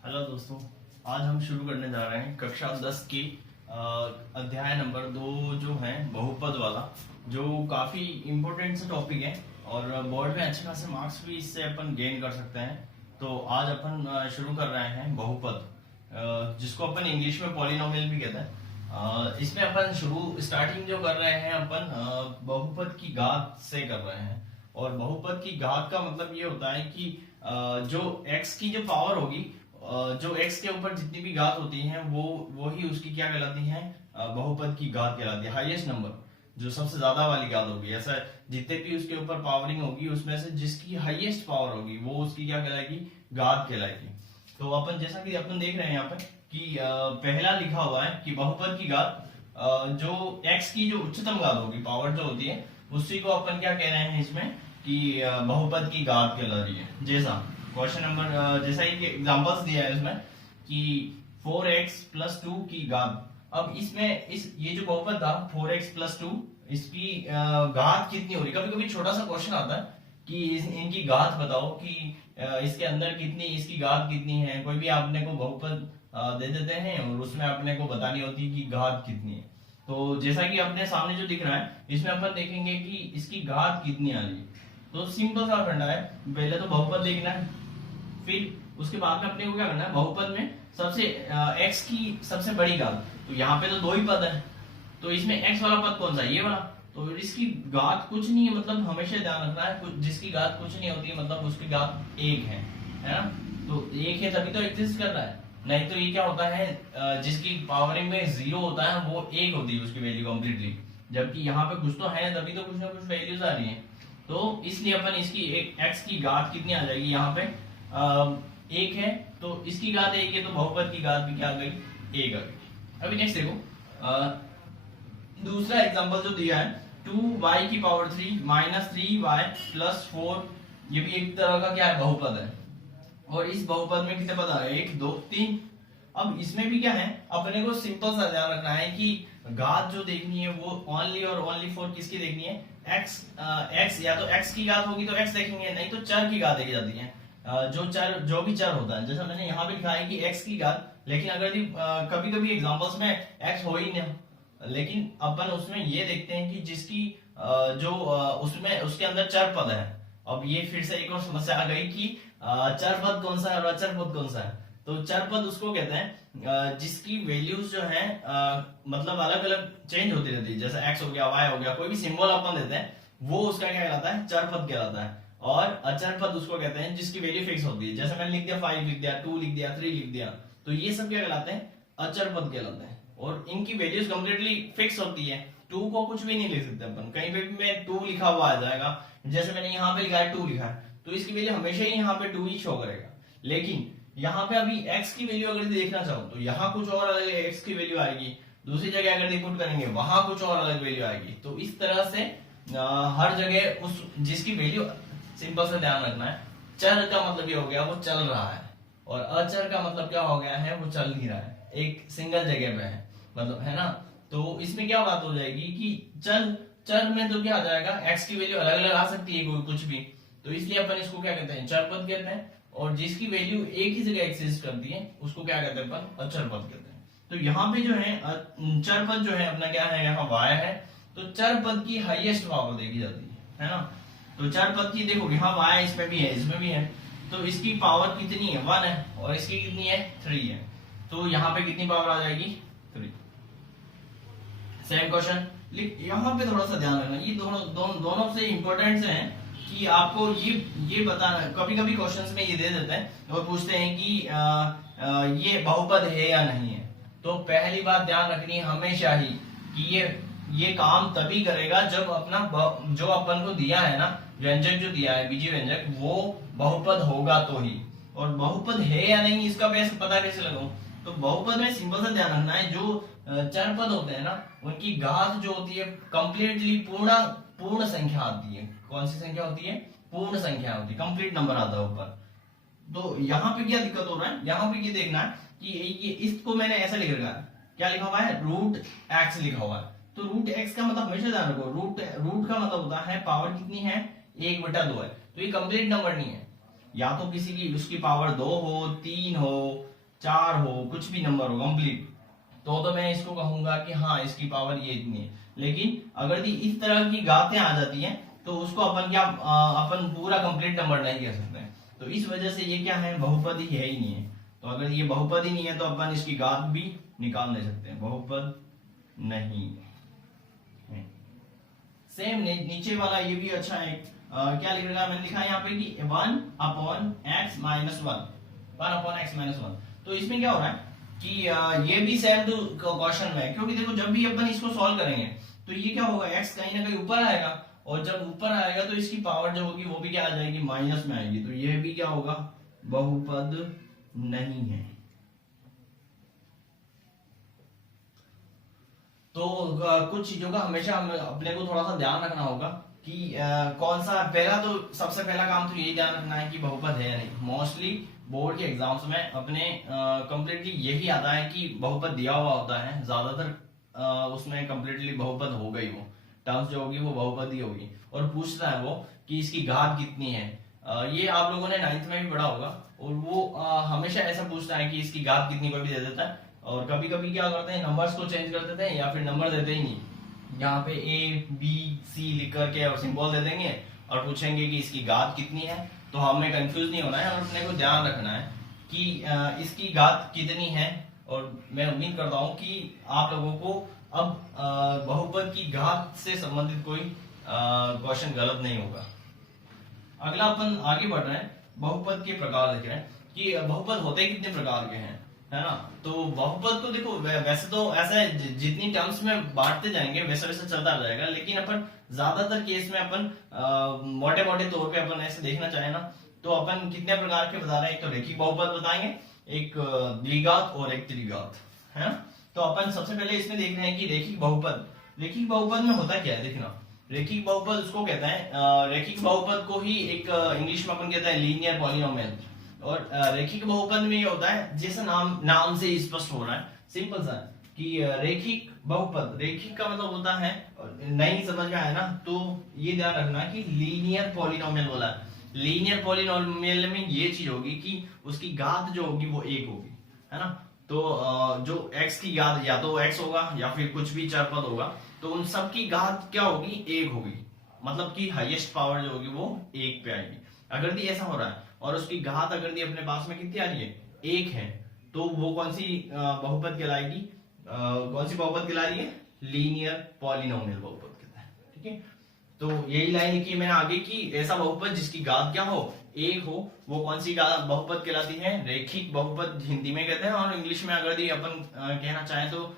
Hello दोस्तों, आज हम शुरू करने जा रहे हैं कक्षा 10 की अध्याय नंबर 2 जो है बहुपद वाला, जो काफी इम्पोर्टेंट सा टॉपिक है और बोर्ड में अच्छे खासे मार्क्स भी इससे अपन गेन कर सकते हैं। तो आज अपन शुरू कर रहे हैं बहुपद, जिसको अपन इंग्लिश में पॉलिनोमियल भी कहते हैं। इसमें अपन स्टार्टिंग जो कर रहे हैं अपन बहुपद की घात से कर रहे हैं। और बहुपद की घात का मतलब ये होता है कि जो x की जो पावर होगी, जो x के ऊपर जितनी भी घात होती है वो ही उसकी क्या कहलाती है, बहुपद की घात कहलाती है। हाईएस्ट नंबर, जो सबसे ज्यादा वाली घात होगी, ऐसा जितने भी उसके ऊपर पावरिंग होगी उसमें से जिसकी हाईएस्ट पावर होगी वो उसकी क्या कहलाएगी, घात कहलाएगी। तो अपन जैसा कि अपन देख रहे हैं यहाँ पे कि पहला लिखा हुआ है कि बहुपद की घात, जो x की जो उच्चतम घात होगी, पावर जो होती है, उसी को अपन क्या कह रहे हैं इसमें कि बहुपद की घात कहला रही है। जैसा क्वेश्चन नंबर, जैसा ही एग्जांपल्स दिया है इसमें कि 4x + 2 की घात। अब इसमें ये जो बहुपद था 4x + 2, इसकी घात कितनी हो रही। कभी कभी छोटा सा क्वेश्चन आता है कि इनकी घात बताओ कि इसके अंदर कितनी, इसकी घात कितनी है। कोई भी आपने को बहुपद दे देते हैं और उसमें आपने को बतानी होती है कि घात कितनी है। तो जैसा कि अपने सामने जो दिख रहा है, इसमें अपन देखेंगे कि इसकी घात कितनी आ रही है। तो सिंपल सा फंडा है, पहले तो बहुपद देखना है, फिर उसके बाद में अपने को क्या करना है, बहुपद में सबसे x की सबसे बड़ी घात। तो यहाँ पे तो दो ही पद है, तो इसमें x वाला पद कौन सा है, ये वाला। तो इसकी घात कुछ नहीं है, मतलब हमेशा ध्यान रखना है, जिसकी घात कुछ नहीं होती मतलब उसकी घात 1 है ना। तो 1 है तभी तो एग्जिस्ट कर रहा है, नहीं तो ये क्या होता है, जिसकी पावरिंग में 0 होता है वो 1 होती है उसकी वैल्यू कंप्लीटली। जबकि यहाँ पे कुछ तो है, तभी तो कुछ ना कुछ वैल्यूज आ रही है। तो इसलिए अपन इसकी एक x की घात कितनी आ जाएगी, यहाँ पे 1 है, तो इसकी घात 1 है, तो बहुपद की घात भी क्या आ गई, 1 आ गई। अभी नेक्स्ट देखो, दूसरा एग्जांपल जो दिया है 2y की पावर 3 - 3y + 4, ये भी एक तरह का क्या है, बहुपद है। और इस बहुपद में कितने पद आ रहे हैं, 1 2 3। अब इसमें भी क्या है, अपने को सिंपल सा ध्यान रखना है कि घात जो देखनी है वो ओनली और ओनली फॉर किसकी देखनी है, x या तो x की घात होगी तो x देखेंगे, नहीं तो चर की घात देखी जाती है। जो भी चर होता है, जैसा मैंने यहाँ पे लिखा है कि x की घात, लेकिन अगर कभी कभी एग्जांपल्स में x हो ही नहीं, लेकिन अपन उसमें ये देखते हैं कि जिसकी उसमें उसके अंदर चर पद है। अब ये फिर से एक और समस्या आ गई कि चर पद कौन सा है और अचर पद कौन सा है। तो चर पद उसको कहते हैं जिसकी वैल्यूज जो है मतलब अलग अलग चेंज होती रहती है। जैसे x हो गया, y हो गया, कोई भी सिंबल अपन देते हैं वो उसका क्या कहलाता है, चर पद कहलाता है। और अचर पद उसको कहते हैं जिसकी वैल्यू फिक्स होती है। जैसे मैंने लिख दिया 5 लिख दिया, 2 लिख दिया, 3 लिख दिया, तो ये सब क्या कहलाते हैं, अचर पद कहलाते हैं। और इनकी वैल्यूज कंप्लीटली फिक्स होती है। 2 को कुछ भी नहीं लिख सकते अपन, कहीं पे भी मैं 2 लिखा हुआ आ जाएगा। जैसे मैंने यहाँ पे लिखा है 2 लिखा है, तो इसकी वैल्यू हमेशा ही यहाँ पे 2 ही शो करेगा। लेकिन यहाँ पे अभी x की वैल्यू अगर देखना चाहो तो यहाँ कुछ और अलग x की वैल्यू आएगी, दूसरी जगह अगर पुट करेंगे वहां कुछ और अलग वैल्यू आएगी। तो इस तरह से हर जगह उस जिसकी वैल्यू, सिंपल से ध्यान रखना है, चर का मतलब ये हो गया वो चल रहा है, और अचर का मतलब क्या हो गया है, वो चल नहीं रहा है, एक सिंगल जगह पे है, मतलब है ना। तो इसमें क्या बात हो जाएगी कि चर में तो क्या आ जाएगा, x की वैल्यू अलग अलग आ सकती है कुछ भी। तो इसलिए अपन इसको क्या कहते हैं, चर पद कहते हैं। और जिसकी वैल्यू एक ही जगह एग्जिस्ट करती है उसको क्या कहते हैं अपन, अचर पद कहते हैं। तो यहाँ पे जो है चर पद जो है अपना क्या है, यहाँ y है, तो चर पद की हाईएस्ट पावर देखी जाती है ना। तो चर पद की देखो यहाँ y इसमें भी है, इसमें भी है, तो इसकी पावर कितनी है, 1 है, और इसकी कितनी है, 3 है। तो यहाँ पे कितनी पावर आ जाएगी, 3। सेम क्वेश्चन यहाँ पे थोड़ा सा ध्यान रखना, ये दोनों से इंपॉर्टेंट से हैं कि आपको ये बताना। कभी कभी क्वेश्चंस में ये दे देते हैं और पूछते हैं कि ये बहुपद है या नहीं है। तो पहली बात ध्यान रखनी है हमेशा ही कि ये काम तभी करेगा जब अपना जो अपन को दिया है ना, व्यंजक जो दिया है, बीजीय व्यंजक, वो बहुपद होगा तो ही। और बहुपद है या नहीं इसका पता कैसे लगाऊं, तो बहुपद में सिंपल सा ध्यान रखना है, जो चर पद होते हैं ना उनकी घात जो होती है कंप्लीटली पूर्ण संख्या आती है। कौन सी संख्या होती है, पूर्ण संख्या होती है, कंप्लीट नंबर आता है ऊपर। तो यहाँ पे क्या दिक्कत हो रहा है, यहाँ पे ये देखना है कि ये इसको मैंने ऐसा लिख रखा है, क्या लिखा हुआ है, √x लिखा हुआ है। तो √x का मतलब हमेशा ध्यान रखो, रूट का मतलब होता है पावर कितनी है, 1/2 है। तो ये कंप्लीट नंबर नहीं है, या तो किसी की उसकी पावर 2 हो, 3 हो, 4 हो, कुछ भी नंबर हो कंप्लीट, तो मैं इसको कहूंगा कि हाँ इसकी पावर ये इतनी है। लेकिन अगर इस तरह की घातें आ जाती हैं तो उसको अपन क्या अपन पूरा कंप्लीट नंबर नहीं कह सकते। तो इस वजह से ये क्या है, बहुपद ही है ही नहीं है। तो अगर ये बहुपद ही नहीं है तो अपन इसकी घात भी निकाल नहीं सकते, बहुपद नहीं है। सेम नीचे वाला ये भी अच्छा है। क्या लिख रखा है, मैंने लिखा है यहाँ पे कि 1/x-1। तो इसमें क्या हो रहा है कि ये भी सेम टू क्वेश्चन में है, क्योंकि देखो जब भी अपन इसको सॉल्व करेंगे तो ये क्या होगा, x कहीं ना कहीं ऊपर आएगा, और जब ऊपर आएगा तो इसकी पावर जो होगी वो भी क्या आ जाएगी, माइनस में आएगी। तो ये भी क्या होगा, बहुपद नहीं है। तो कुछ चीजों का हमेशा अपने को थोड़ा सा ध्यान रखना होगा कि कौन सा पहला, तो सबसे पहला काम तो यही ध्यान रखना है कि बहुपद है या नहीं। मोस्टली बोर्ड के एग्जाम्स में अपने कंप्लीटली यही आता है कि बहुपद दिया हुआ होता है, ज्यादातर उसमें कंप्लीटली बहुपद हो गई, वो टर्म्स जो होगी वो बहुपद ही होगी, और पूछता है वो कि इसकी घात कितनी है। ये आप लोगों ने 9th में भी पढ़ा होगा, और वो हमेशा ऐसा पूछता है कि इसकी घात कितनी को भी दे देता है, और कभी कभी क्या करते हैं नंबर्स को चेंज कर देते हैं या फिर नंबर देते ही नहीं, यहाँ पे A B C लिख करके और सिंबल दे देंगे और पूछेंगे कि इसकी घात कितनी है। तो हमें कंफ्यूज नहीं होना है और अपने को ध्यान रखना है कि इसकी घात कितनी है। और मैं उम्मीद करता हूँ कि आप लोगों को अब बहुपद की घात से संबंधित कोई क्वेश्चन गलत नहीं होगा। अगला अपन आगे बढ़ रहे हैं, बहुपद के प्रकार देख रहे हैं कि बहुपद होते कितने प्रकार के हैं, है ना। तो बहुपद तो देखो वैसे तो ऐसा जितनी टर्म्स में बांटते जाएंगे वैसे वैसे चलता रहेगा, लेकिन अपन ज्यादातर केस में अपन मोटे मोटे तौर पे अपन ऐसे देखना चाहे ना तो अपन कितने प्रकार के बता रहे हैं, एक तो रेखिक बहुपद बताएंगे, एक द्विघात और एक त्रिघात, है ना। तो अपन सबसे पहले इसमें देख रहे हैं कि रेखिक बहुपद में होता क्या है, देखना। रेखिक बहुपद उसको कहते हैं, रेखिक बहुपद को ही एक इंग्लिश में अपन कहते हैं लीनियर पॉलिनोमियल। और रेखिक बहुपद में ये होता है, जैसे नाम से स्पष्ट हो रहा है, सिंपल सा कि रेखिक बहुपद, रेखिक का मतलब होता है, नहीं समझ में आया ना तो ये ध्यान रखना कि लीनियर पॉलिनोमियल बोला है। लीनियर पॉलिनोमियल में ये चीज होगी कि उसकी घात जो होगी वो एक होगी, है ना। तो जो x की घात या तो x होगा या फिर कुछ भी चर पद होगा, तो उन सब की घात क्या होगी, एक होगी, मतलब कि हाईएस्ट पावर जो होगी वो एक पे आएगी। अगर दी ऐसा हो रहा है और उसकी घात अगर दी अपने पास में कितनी आ रही है, एक है, तो वो कौन सी बहुपद कहलाएगी, कौन सी बहुपद कहला रही है, लीनियर पॉलिनोमियल बहुपद कहता है, ठीक है। तो यही लाइन लिखी मैंने आगे की ऐसा बहुपद जिसकी घात क्या हो, एक हो, वो कौन सी बहुपद कहलाती है, रेखिक बहुपद हिंदी में कहते हैं, और इंग्लिश में अगर अपन कहना चाहें तो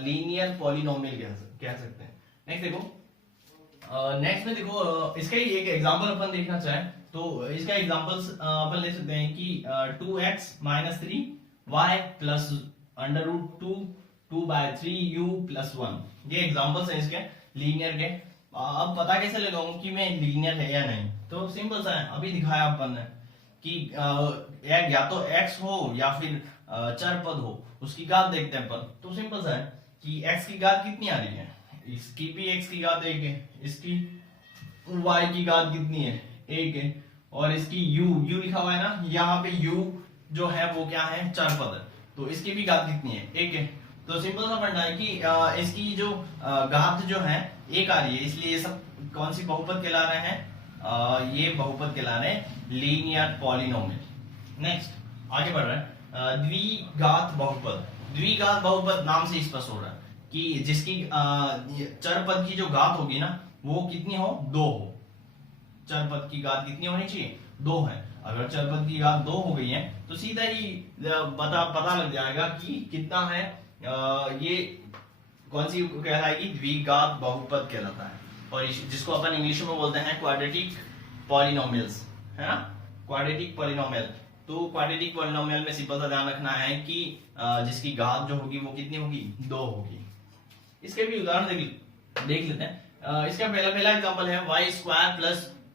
लीनियर पॉलिनोमियल कह सकते हैं। नेक्स्ट देखो, नेक्स्ट में देखो इसका ही एक एग्जांपल अपन देखना चाहें तो इसका एग्जांपल्स अपन ले सकते हैं कि 2x - 3y प्लस √2 2/3u + 1, ये एग्जांपल्स हैं इसके लीनियर के। अब पता कैसे लगाऊं कि मैं लीनियर है या नहीं, तो सिंपल सा है, अभी दिखाया अपन ने कि या तो x हो या फिर चर पद हो, उसकी घात देखते हैं अपन। तो सिंपल सा है कि x की घात कितनी आ रही है, इसकी भी x की घात एक है, इसकी y की घात कितनी है, एक है, और इसकी u लिखा हुआ है ना, यहाँ पे u जो है वो क्या है, चर पद है, तो इसकी भी घात कितनी है, एक है। तो सिंपल सा पढ़ना है कि इसकी जो घात जो है एक आ रही है, इसलिए ये सब कौन सी बहुपद कहला रहे हैं, ये बहुपद कहला रहे हैं लीनियर पॉलिनोमियल। नेक्स्ट आगे बढ़ रहे हैं, द्विघात बहुपद। द्विघात बहुपद नाम से स्पष्ट हो रहा है कि जिसकी चर पद की जो घात होगी ना वो कितनी हो, दो हो। चर पद की घात कितनी होनी चाहिए, दो है। अगर चर पद की घात दो हो गई है तो सीधा ही पता लग जाएगा कि कितना है, ये कौन सी कहलाएगी, द्विघात बहुपद कहलाता है। और जिसको अपन इंग्लिश में बोलते हैं क्वाड्रेटिक पॉलिनोमियल्स, है ना, क्वाड्रेटिक पॉलिनोमियल। तो क्वाड्रेटिक पॉलिनोमियल में सिंपल सा ध्यान रखना है कि जिसकी घात जो होगी वो कितनी होगी, दो होगी। इसके भी उदाहरण देख लेते हैं। इसका पहला एग्जांपल है y² +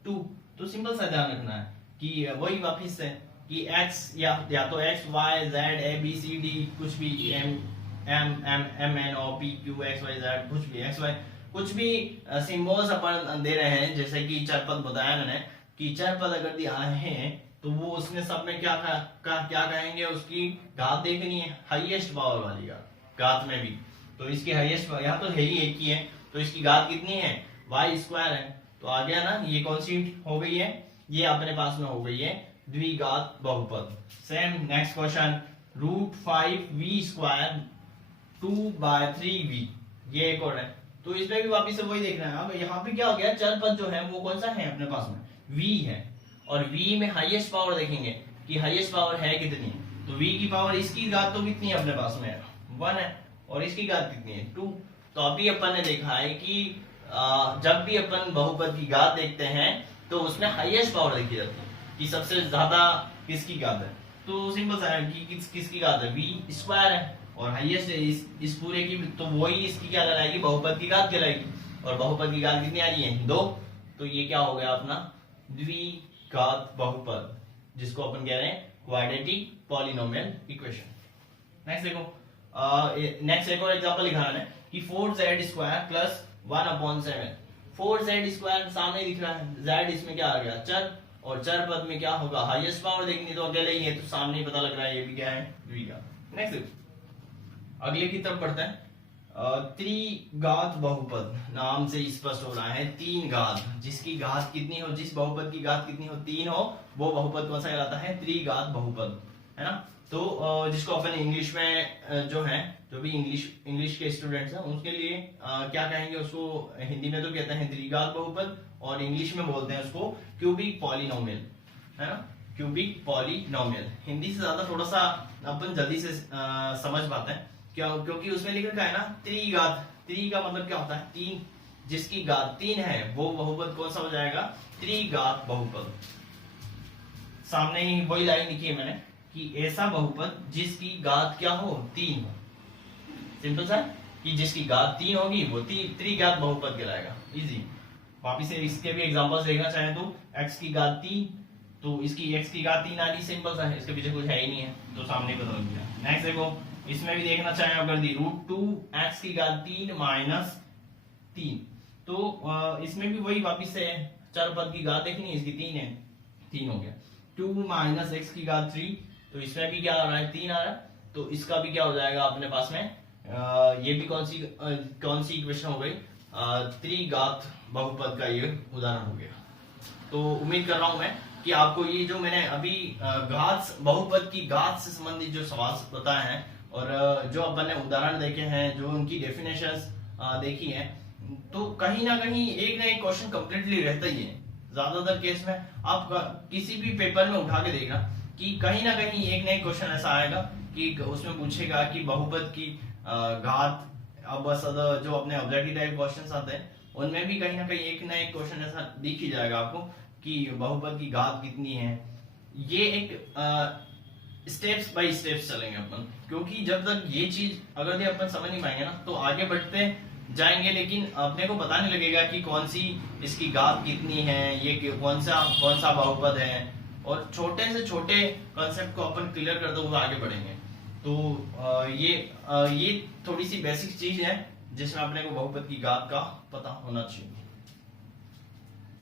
2। तो सिंपल सा ध्यान रखना है कि वही वापिस से कि x या तो x y z a b c d कुछ भी m n o p q x y z कुछ भी x y कुछ भी सिंबल्स अपन दे रहे हैं, जैसे कि चर पद बताया मैंने कि चर पद अगर दिया है तो वो उसने सब में क्या कहेंगे, उसकी घात देखनी है, हाईएस्ट पावर वाली घात में भी। तो इसकी हाईएस्ट, यहाँ तो है ही एक ही है, तो इसकी घात कितनी है, वाई स्क्वायर है। तो आ गया ना, ये कौन सी हो गई है, ये अपने पास में हो गई है द्विघात बहुपद। Same next question, √5v², 2/3v, ये एक और है। तो इसमें भी वापिस से वही देखना है। अब यहाँ पे क्या हो गया, चर पद जो है वो कौन सा है अपने पास में, v है, और v में हाईएस्ट पावर देखेंगे कि हाईएस्ट पावर है कितनी, तो v की पावर, इसकी घात तो कितनी है अपने पास में, 1 है, और इसकी घात कितनी है, 2। तो अभी अपन ने देखा है कि जब भी अपन बहुपद की घात देखते हैं तो उसमें हाईएस्ट पावर देखी जाती है कि सबसे ज्यादा किसकी घात है। तो सिंपल सा है कि किसकी घात है, v² है, और हाईएस्ट इस पूरे की, तो वही इसकी क्या कहलाएगी, बहुपद की घात कहलाएगी। और बहुपद की घात कितनी आ रही है, 2। तो ये क्या हो गया अपना द्विघात बहुपद, जिसको अपन कह रहे हैं क्वाड्रेटिक पॉलिनोमियल इक्वेशन। नेक्स्ट देखो, नेक्स्ट एक और एग्जांपल लिखा है कि 4z² + 1/7। 4z² सामने दिख रहा है, z इसमें क्या आ गया, चर, और चर पद में क्या होगा, हाईएस्ट पावर देखनी तो अकेले ही है, तो सामने ही पता लग रहा है ये भी क्या है, द्विघात। नेक्स्ट अगले की तरफ बढ़ते हैं, त्रिघात बहुपद, नाम से स्पष्ट हो रहा है, 3 घात, जिसकी घात कितनी हो, जिस बहुपद की घात कितनी हो, 3 हो, वो बहुपद कौन सा कहलाता है, त्रिघात बहुपद, है ना। तो जिसको अपन इंग्लिश में जो है, जो भी इंग्लिश के स्टूडेंट्स हैं उनके लिए क्या कहेंगे उसको, हिंदी में तो कहते हैं त्रिघात बहुपद, और इंग्लिश में बोलते हैं उसको क्यूबिक पॉलिनोमियल, है ना, क्यूबिक पॉलिनोमियल। हिंदी से ज्यादा थोड़ा सा अपन जल्दी से समझ पाते हैं, क्योंकि उसमें लिख रखा है ना त्रिघात, त्रि का मतलब क्या होता है, 3, जिसकी घात 3 है वो बहुपद कौन सा हो जाएगा, त्रिघात बहुपद। सामने ही वही लाइन लिखी है मैंने कि ऐसा बहुपद जिसकी घात क्या हो, 3 हो। सिंपल सा, कि जिसकी घात 3 होगी वो त्रिघात बहुपद कहलाएगा, इजी। वापिस से इसके भी एग्जांपल्स देखना चाहें तो x की घात 3, तो इसकी x की घात 3 आ रही, सिंपल सा है, इसके पीछे कुछ है ही नहीं है, तो सामने बता दिया। नेक्स्ट देखो, इसमें भी देखना चाहें अगर दी √2x की घात 3 - 3, तो इसमें भी वही वापिस से चर पद की घात देखनी है, इसकी 3 है, 3 हो गया। 2 - x की घात 3, तो इसमें भी क्या आ रहा है, 3 आ रहा है, तो इसका भी क्या हो जाएगा अपने पास में, ये भी कौन सी इक्वेशन हो गई, त्रिघात बहुपद का ये उदाहरण हो गया। तो उम्मीद कर रहा हूं मैं कि आपको ये जो मैंने अभी घात, बहुपद की घात से संबंधित जो सवाल बताए हैं, और जो अपन ने उदाहरण देखे हैं, जो उनकी डेफिनेशंस देखी है, तो कहीं ना कहीं एक ना एक क्वेश्चन कंप्लीटली रहता ही है। ज्यादातर केस में आप किसी भी पेपर में उठा के देखना कि कहीं ना कहीं एक ना एक क्वेश्चन ऐसा आएगा कि उसमें पूछेगा कि बहुपद की घात। अब बस जो अपने ऑब्जेक्टिव टाइप क्वेश्चंस आते हैं उनमें भी कहीं ना एक क्वेश्चन ऐसा दिख ही जाएगा आपको कि बहुपद की घात कितनी है। ये एक स्टेप्स बाय स्टेप्स चलेंगे अपन, क्योंकि जब तक ये चीज अगर अपन समझ नहीं पाएंगे ना तो आगे बढ़ते जाएंगे, लेकिन अपने को पता नहीं लगेगा कि कौन सी इसकी घात कितनी है, ये कौन सा बहुपद है, और छोटे से छोटे कॉन्सेप्ट को अपन क्लियर करते हुए आगे बढ़ेंगे। तो ये थोड़ी सी बेसिक चीज है जिसमें अपने को बहुपद की घात का पता होना चाहिए।